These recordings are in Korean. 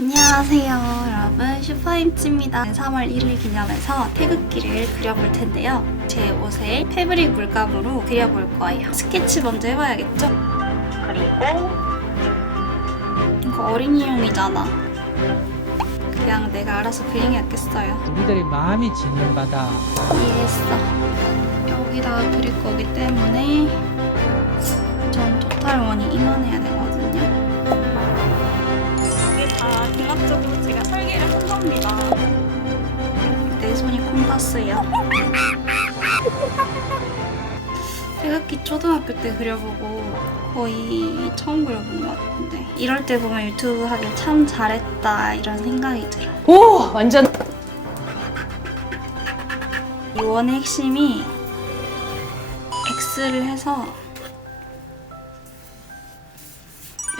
안녕하세요 여러분. 슈퍼임치입니다. 3월 1일 기념해서 태극기를 그려볼 텐데요. 제 옷에 패브릭 물감으로 그려볼 거예요. 스케치 먼저 해봐야겠죠? 그리고 이거 어린이용이잖아. 그냥 내가 알아서 그리겠어요. 우리들의 마음이 짓는 바다. 이해했어. 여기다가 그릴 거기 때문에 전 토탈 원이 이만해야 되 내 손이 콤파스예요. 태극기 초등학교 때 그려보고 거의 처음 그려본 것 같은데 이럴 때 보면 유튜브 하길 참 잘했다 이런 생각이 들어요. 오! 완전 이 원의 핵심이 X를 해서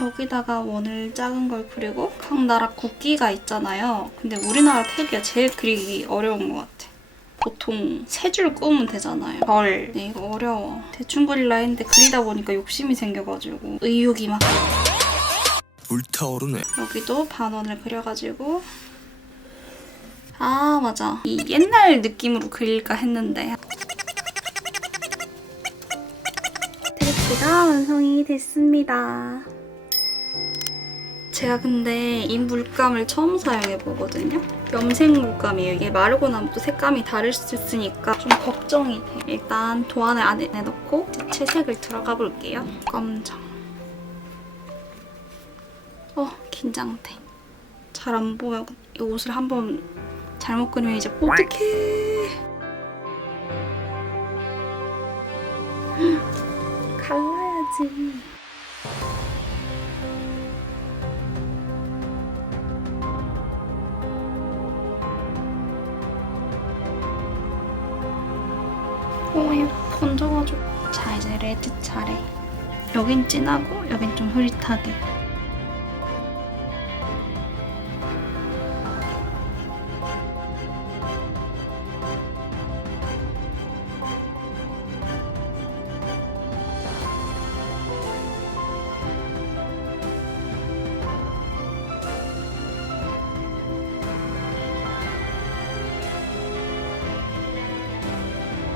여기다가 원을 작은 걸 그리고 각 나라 국기가 있잖아요. 근데 우리나라 태비가 제일 그리기 어려운 것 같아. 보통 세 줄 꾸면 되잖아요. 별. 네, 이거 어려워. 대충 그릴라 했는데 그리다 보니까 욕심이 생겨가지고 의욕이 막 불타오르네. 여기도 반원을 그려가지고 아 맞아 이 옛날 느낌으로 그릴까 했는데 테이프가 완성이 됐습니다 제가 근데 이 물감을 처음 사용해 보거든요. 염색 물감이에요 이게 마르고 나면 또 색감이 다를 수 있으니까 좀 걱정이 돼 일단 도안을 안에 넣고 채색을 들어가 볼게요. 검정. 어 긴장돼. 잘 안 보여. 이 옷을 한번 잘못 그리면 이제 어떡해. 갈라야지 어 이거 번져가지고 자 이제 레드 차례 여긴 진하고 여긴 좀 흐릿하게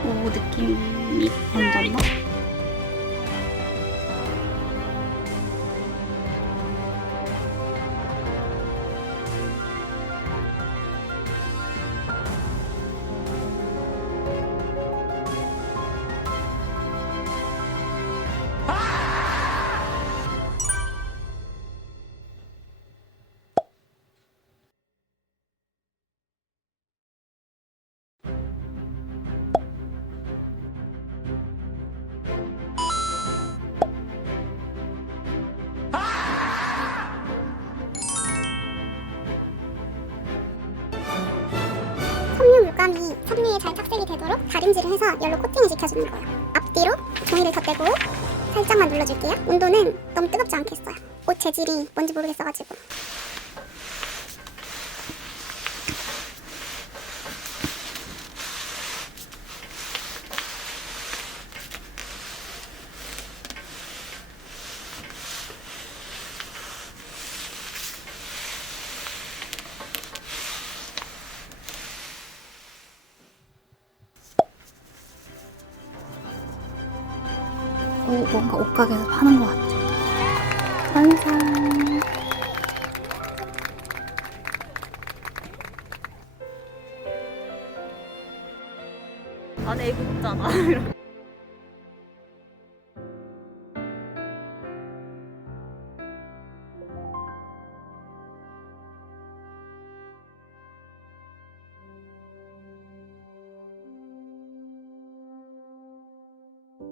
오 느낌이 번졌나? 물감이 섬유에 잘 착색이 되도록 다림질을 해서 열로 코팅을 시켜주는 거예요. 앞뒤로 종이를 덧대고 살짝만 눌러줄게요. 온도는 너무 뜨겁지 않게 했어요. 옷 재질이 뭔지 모르겠어가지고. 오, 뭔가 옷가게에서 파는 것 같아. 완성. 안에 없잖아.